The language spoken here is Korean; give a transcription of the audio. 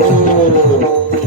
오.